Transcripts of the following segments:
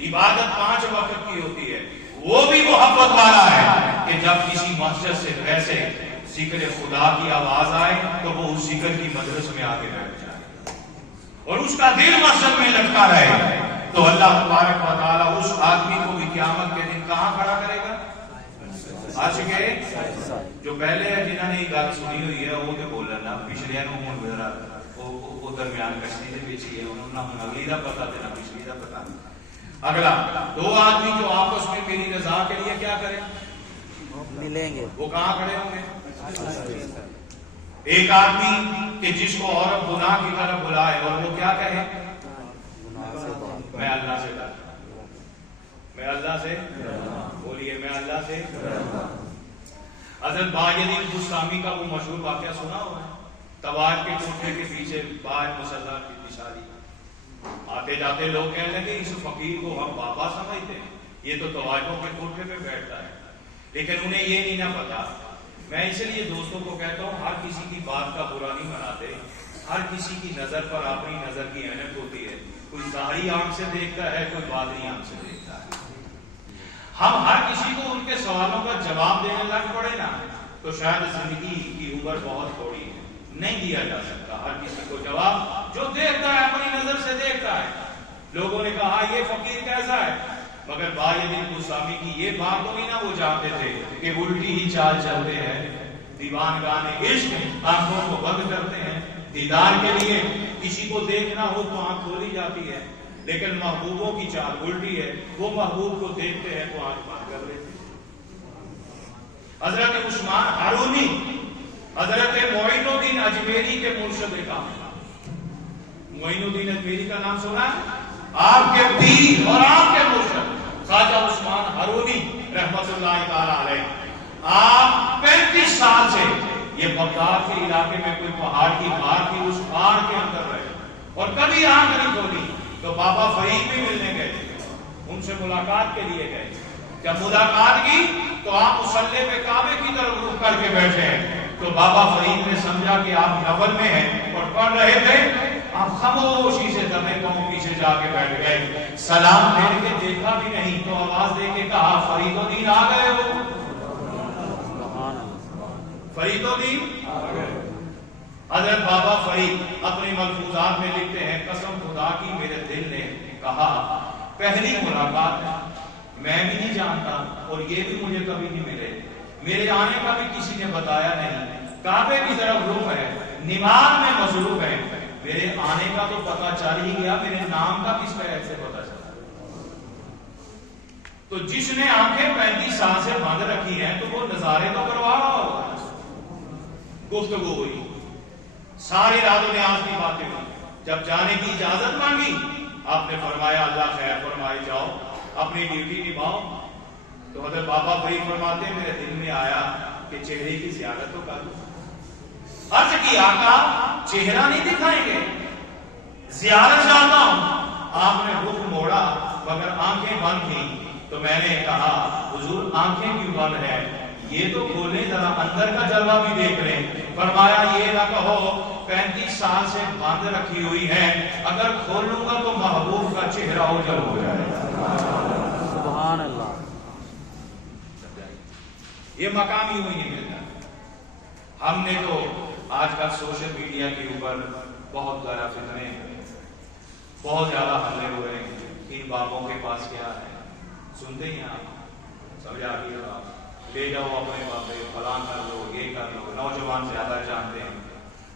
عبادت 5 وقت کی ہوتی ہے، وہ بھی محبت والا ہے کہ جب کسی مسجد سے ویسے ذکر خدا کی آواز آئے تو وہ اس ذکر کی مجلس میں آگے بیٹھ جائے اور اس کا دل مسجد میں لٹکا رہے، تو اللہ تبارک و تعالیٰ اس آدمی کو بھی قیامت کے دن کہاں کھڑا کرے گا؟ آج کے جو پہلے ہے جنہوں نے یہ گل سنی ہوئی ہے وہ تو بولنا، پچھلے وہ درمیان کشتی سے پیچھے ہے، انہوں نے اگلی کا پتا دینا، پچھلی کا پتا۔ اگلا 2 آدمی جو آپس میں میری رضا کے لیے کیا کریں ملیں گے، وہ کہاں کھڑے ہوں گے؟ ایک آدمی کہ جس کو عورت گناہ کی طرف بلائے اور وہ کیا کہے؟ میں اللہ سے ڈرتا ہوں، میں اللہ سے، بولیے میں اللہ سے۔ حضرت باجد بستامی کا وہ مشہور واقعہ سنا ہوا ہے، طواف کے کوٹھے کے پیچھے باج مسلح کی نشانی، آتے جاتے لوگ کہنے لگے اس فقیر کو ہم بابا سمجھتے ہیں، یہ تو طوائفوں کے کوٹھے پہ بیٹھتا ہے، لیکن انہیں یہ نہیں نہ پتا۔ میں اس لیے دوستوں کو کہتا ہوں ہر کسی کی بات کا برا نہیں بناتے، ہر کسی کی نظر پر اپنی نظر کی اہمیت ہوتی ہے، کوئی ظاہری آنکھ سے دیکھتا ہے، کوئی باطنی آنکھ سے دیکھتا ہے۔ ہم ہر کسی کو ان کے سوالوں کا جواب دینے لگ پڑے نا تو شاید زندگی کی عمر بہت تھوڑی ہے، نہیں دیا جا سکتا ہر کسی کو جواب، جو دیکھتا ہے اپنی نظر سے دیکھتا ہے۔ لوگوں نے کہا یہ فقیر کیسا ہے، مگر باجد بستامی کی یہ بات تو نہیں نا وہ جانتے تھے کہ الٹی ہی چال چلتے ہیں، دیوان گانے عشق آنکھوں کو بند کرتے ہیں، دیدار کے لیے کسی کو دیکھنا ہو تو آنکھ کھولی جاتی ہے، لیکن محبوبوں کی چال الٹی ہے، وہ محبوب کو دیکھتے ہیں تو آنکھ بند کر لیتے ہیں۔ حضرت عثمان ہارونی، حضرت معین الدین اجمیری کے مرشد کا، معین الدین اجمیری کا نام سنا ہے؟ آپ کے پیر اور آپ کے مرشد خواجہ عثمان ہارونی رحمت اللہ تعالی علیہ، آپ 35 سال سے یہ بغداد کے علاقے میں کوئی پہاڑ کی غار تھی، اس غار کے اندر رہے اور کبھی آنکھ نہیں کھولی۔ تو بابا فرید بھی ملنے گئے، ان سے ملاقات کے لیے گئے، جب ملاقات کی تو آپ مصلی پہ کعبے کی طرف رخ کر کے بیٹھے ہیں، تو بابا فرید نے سمجھا کہ آپ نفل میں ہیں اور پڑھ رہے تھے، آپ خاموشی سے دمے پاؤں پیچھے جا کے بیٹھ گئے، سلام دے کے دیکھا بھی نہیں تو آواز دے کے کہا فرید الدین آ گئے ہو، فرید الدین آ گئے۔ حضرت بابا فرید اپنی ملفوظات میں لکھتے ہیں قسم خدا کی میرے دل نے کہا پہلی ملاقات ہے، میں بھی نہیں جانتا اور یہ بھی مجھے کبھی نہیں ملے، میرے آنے کا بھی کسی نے بتایا نہیں، کعبے کی طرف رخ ہے، نماز میں مصروف ہے، میرے آنے کا تو پتہ چل ہی گیا، میرے نام کا کس طرح سے پتہ چلا؟ تو جس نے آنکھیں 35 سال سے بند رکھی ہیں تو وہ نظارے تو کروا رہا ہوگا۔ گفتگو ہوئی، ساری رات و نیاز کی باتیں ہوئی، جب جانے کی اجازت مانگی آپ نے فرمایا اللہ خیر فرمائے، جاؤ اپنی ڈیوٹی نبھاؤ۔ تو حضرت بابا فرید فرماتے ہیں میرے دل میں آیا کہ چہرے کی زیارت تو کر دوں۔ عرض کی آقا چہرہ نہیں دکھائیں گے، زیارت چاہتا ہوں۔ آپ نے رخ موڑا مگر آنکھیں بند تھیں، تو میں نے کہا حضور آنکھیں کیوں بند ہے، یہ تو کھولیں ذرا اندر کا جلوہ بھی دیکھ لیں۔ فرمایا یہ نہ کہو 35 سال سے بند رکھی ہوئی ہے، اگر کھولوں گا تو محبوب کا چہرہ اجل ہو جائے گا۔ سبحان اللہ۔ یہ مقام ہی نہیں ملتا۔ ہم نے تو آج کل سوشل میڈیا کے اوپر بہت زیادہ فتنے، بہت زیادہ حملے ہوئے ہیں، ان بابوں کے پاس کیا ہے سنتے ہی آپ سمجھا بھی آپ لے جاؤ اپنے بابے فلاں کر لو، یہ کر لو، نوجوان زیادہ جانتے ہیں،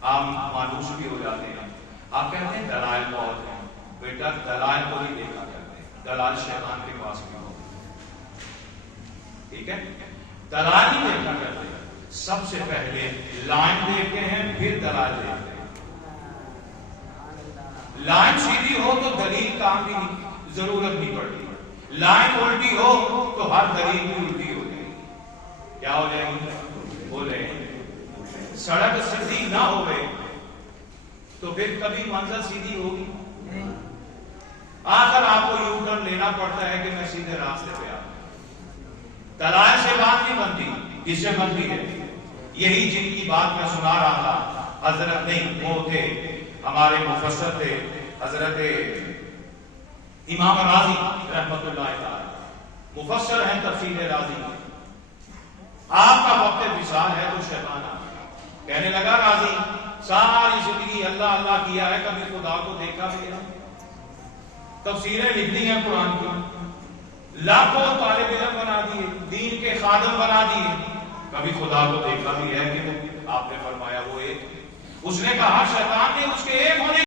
آپ مانوس بھی ہو جاتے ہیں۔ آپ کہتے ہیں دلائل بہت ہیں، بیٹا دلائل کو ہی دیکھا کرتے ہیں، دلائل شیطان کے پاس بھی ہو، ٹھیک ہے، دلائل ہی دیکھا کرتے ہیں، سب سے پہلے لائن دیکھتے ہیں پھر دلائل دیکھتے ہیں۔ لائن سیدھی ہو تو دلیل کام کی ضرورت نہیں پڑتی، لائن الٹی ہو تو ہر دلیل بھی الٹی ہو جائے گی۔ کیا ہو جائے گی؟ بولے سڑک سیدھی نہ ہوئے تو پھر کبھی منزل سیدھی ہوگی؟ آخر آپ کو یو ٹرن لینا پڑتا ہے کہ میں سیدھے راستے پہ آؤں۔ دلائل سے بات نہیں بنتی، کس سے بنتی ہے؟ یہی جن کی بات میں سنا رہا تھا، حضرت نہیں وہ تھے ہمارے مفسر تھے، حضرت امام راضی رحمت اللہ تعالی مفسر ہیں تفسیر راضی میں، آپ کا وقت وصال ہے تو شیطان آ گیا، کہنے لگا راضی ساری زندگی اللہ اللہ کیا ہے، کبھی خدا کو دیکھا بھی ہے؟ تفسیریں لکھ دی ہیں قرآن کی، لاکھوں طالب علم بنا دیے، دین کے خادم بنا دیے، کبھی خدا کو دیکھا بھی ہے کہ نہیں؟ آپ نے فرمایا وہ ایک، اس نے کہا شیطان نے اس کے ایک ہونے